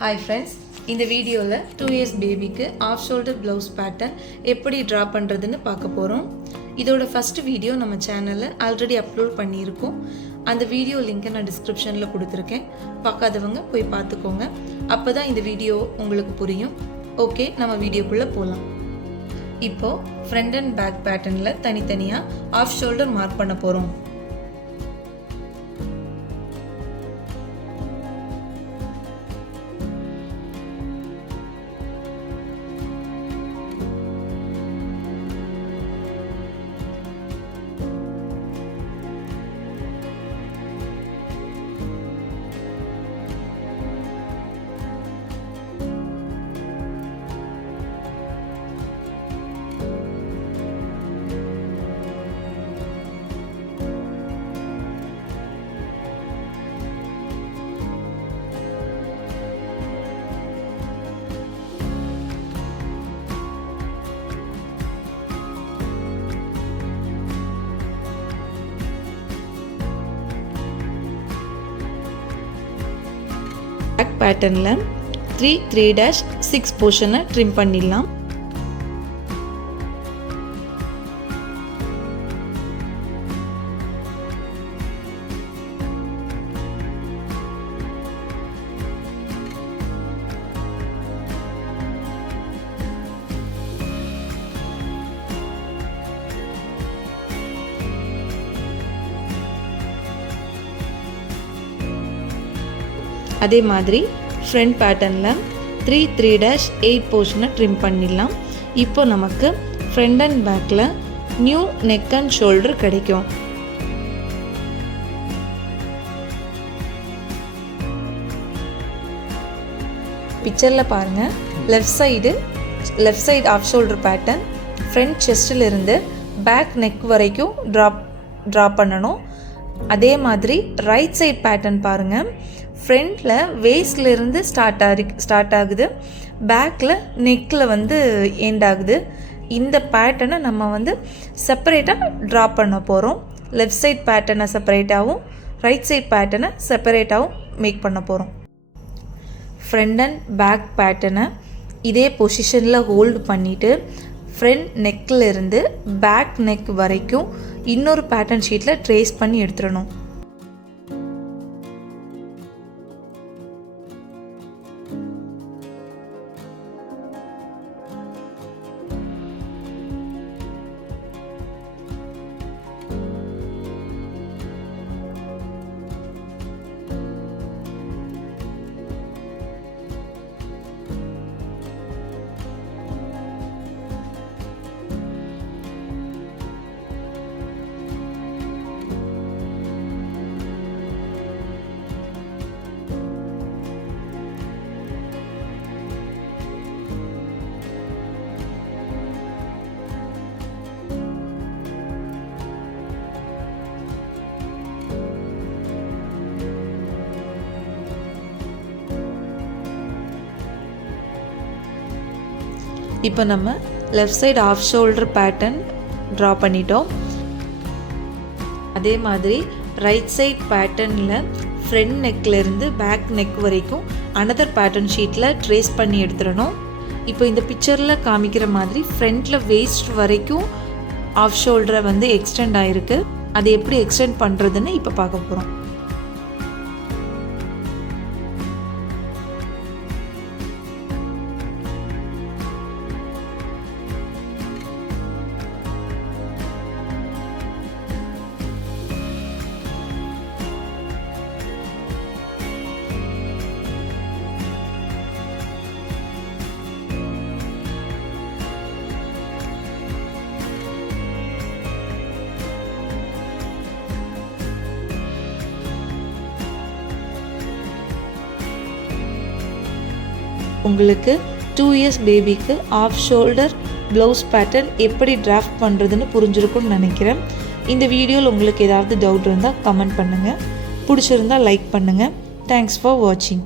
Hi friends, இந்த வீடியோவில் 2 years பேபிக்கு ஆஃப் ஷோல்டர் ப்ளவுஸ் பேட்டர்ன் எப்படி ட்ரா பண்ணுறதுன்னு பார்க்க போகிறோம். இதோட ஃபஸ்ட் வீடியோ நம்ம சேனலில் ஆல்ரெடி அப்லோட் பண்ணியிருக்கோம். அந்த வீடியோ லிங்க்கை நான் டிஸ்கிரிப்ஷனில் கொடுத்துருக்கேன். பார்க்காதவங்க போய் பார்த்துக்கோங்க. அப்போ தான் இந்த வீடியோ உங்களுக்கு புரியும். ஓகே, நம்ம வீடியோக்குள்ளே போகலாம். இப்போது ஃப்ரண்ட் அண்ட் பேக் பேட்டர்னில் தனித்தனியாக ஆஃப் ஷோல்டர் மார்க் பண்ண போகிறோம். பேக் பேட்டர்னில் 3-3-6 போர்ஷனை ட்ரிம் பண்ணிடலாம். அதே மாதிரி ஃப்ரண்ட் பேட்டர்னில் 3-3-8 போர்ஷனை ட்ரிம் பண்ணிடலாம். இப்போ நமக்கு ஃப்ரண்ட் அண்ட் பேக்கில் நியூ நெக் அண்ட் ஷோல்டர் கிடைக்கும். பிக்சரில் பாருங்கள், left side of shoulder pattern front செஸ்டில் இருந்து பேக் நெக் வரைக்கும் ட்ரா பண்ணணும். அதே மாதிரி ரைட் சைட் பேட்டர்ன் பாருங்கள், ஃப்ரண்ட்டில் வேஸ்ட்லேருந்து ஸ்டார்ட் ஆகுது, பேக்கில் நெக்கில் எண்ட் ஆகுது. இந்த பேட்டர்னை நம்ம செப்பரேட்டாக ட்ரா பண்ண போகிறோம். லெஃப்ட் சைட் பேட்டர்னை செப்பரேட்டாகவும் ரைட் சைட் பேட்டர்னை செப்பரேட்டாகவும் மேக் பண்ண போகிறோம். ஃப்ரண்ட் அண்ட் பேக் பேட்டர்னை இதே பொசிஷனில் ஹோல்டு பண்ணிவிட்டு ஃப்ரண்ட் நெக்கில் இருந்து பேக் நெக் வரைக்கும் இன்னொரு பேட்டர்ன் ஷீட்டில் ட்ரேஸ் பண்ணி எடுத்துடணும். இப்போ நம்ம left side of shoulder pattern draw பண்ணிட்டோம். அதே மாதிரி ரைட் சைட் பேட்டர்னில் ஃப்ரண்ட் நெக்லேருந்து பேக் நெக் வரைக்கும் அனதர் பேட்டர்ன் ஷீட்டில் ட்ரேஸ் பண்ணி எடுத்துடணும். இப்போ இந்த பிக்சரில் காமிக்கிற மாதிரி ஃப்ரண்ட்டில் வேஸ்ட் வரைக்கும் ஆஃப் ஷோல்டரை எக்ஸ்டெண்ட் ஆகிருக்கு. அது எப்படி எக்ஸ்டெண்ட் பண்ணுறதுன்னு இப்போ பார்க்க போகிறோம். உங்களுக்கு 2 years பேபிக்கு ஆஃப் ஷோல்டர் ப்ளவுஸ் பேட்டர்ன் எப்படி டிராஃப்ட் பண்ணுறதுன்னு புரிஞ்சிருக்கும்னு நினைக்கிறேன். இந்த வீடியோவில் உங்களுக்கு ஏதாவது டவுட் இருந்தால் கமெண்ட் பண்ணுங்கள். பிடிச்சிருந்தால் லைக் பண்ணுங்கள். தேங்க்ஸ் ஃபார் வாட்சிங்.